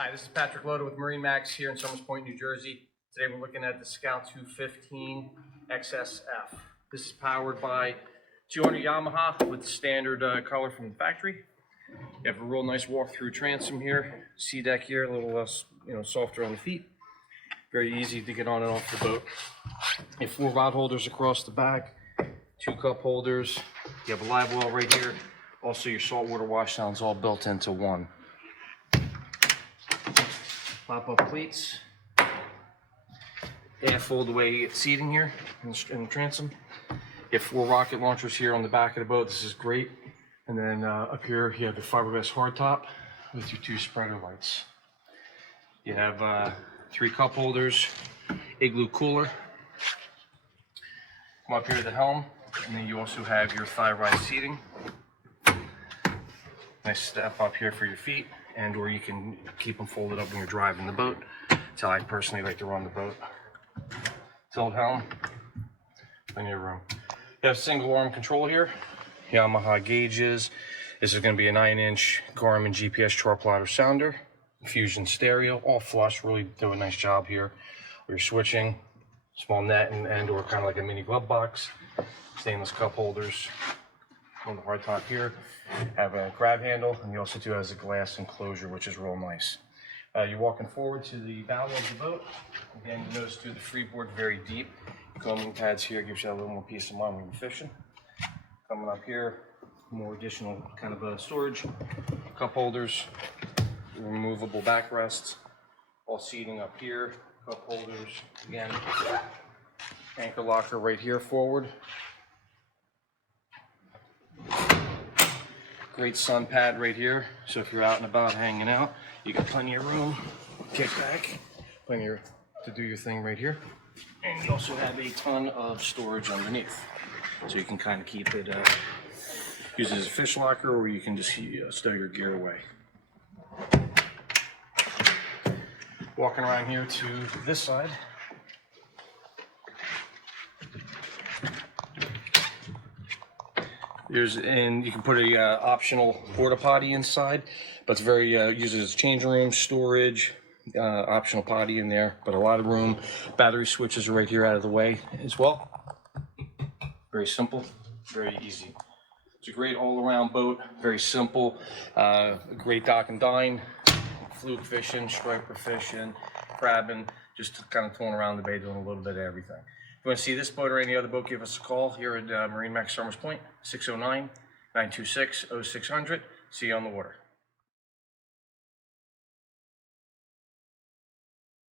Hi, this is Patrick Loda with MarineMax here in Summers Point, New Jersey. Today we're looking at the Scout 215 XSF. This is powered by 200 Yamaha with the standard color from the factory. You have a real nice walk-through transom here. Sea deck here, a little less, softer on the feet. Very easy to get on and off the boat. You have 4 rod holders across the back, 2 cup holders. You have a live well right here. Also, your saltwater wash down's all built into one. Pop-up cleats, and fold away seating here in the transom. You have 4 rocket launchers here on the back of the boat. This is great. And then up here you have the fiberglass hardtop with your 2 spreader lights. You have 3 cup holders, igloo cooler. Come up here to the helm, and then you also have your thigh-rise seating. Nice step up here for your feet, and or you can keep them folded up when you're driving the boat. That's how I personally like to run the boat. Tilt helm, plenty of room. You have single arm control here, Yamaha gauges. This is going to be a 9-inch Garmin GPS chart plotter sounder, Fusion stereo, all flush, really do a nice job here. You're switching, small net and or kind of like a mini glove box, stainless cup holders. On the hard top here, have a grab handle, and you also do has a glass enclosure, which is real nice. You're walking forward to the bow of the boat. Again, you notice through the freeboard, very deep. Combing pads here gives you a little more peace of mind when you're fishing. Coming up here, more additional kind of storage. Cup holders, removable backrests, all seating up here. Cup holders, again, anchor locker right here forward. Great sun pad right here, so if you're out and about hanging out, you got plenty of room, kick back, plenty to do your thing right here. And you also have a ton of storage underneath, so you can kind of keep it, use it as a fish locker, or you can just stow your gear away. Walking around here to this side. And you can put a optional porta potty inside, but it's very uses as change room, storage, optional potty in there, but a lot of room. Battery switches are right here out of the way as well. Very simple, very easy. It's a great all-around boat, very simple, great dock and dine, fluke fishing, striper fishing, crabbing, just kind of towing around the bay, doing a little bit of everything. If you want to see this boat or any other boat, give us a call here at MarineMax Summers Point, 609-926-0600. See you on the water.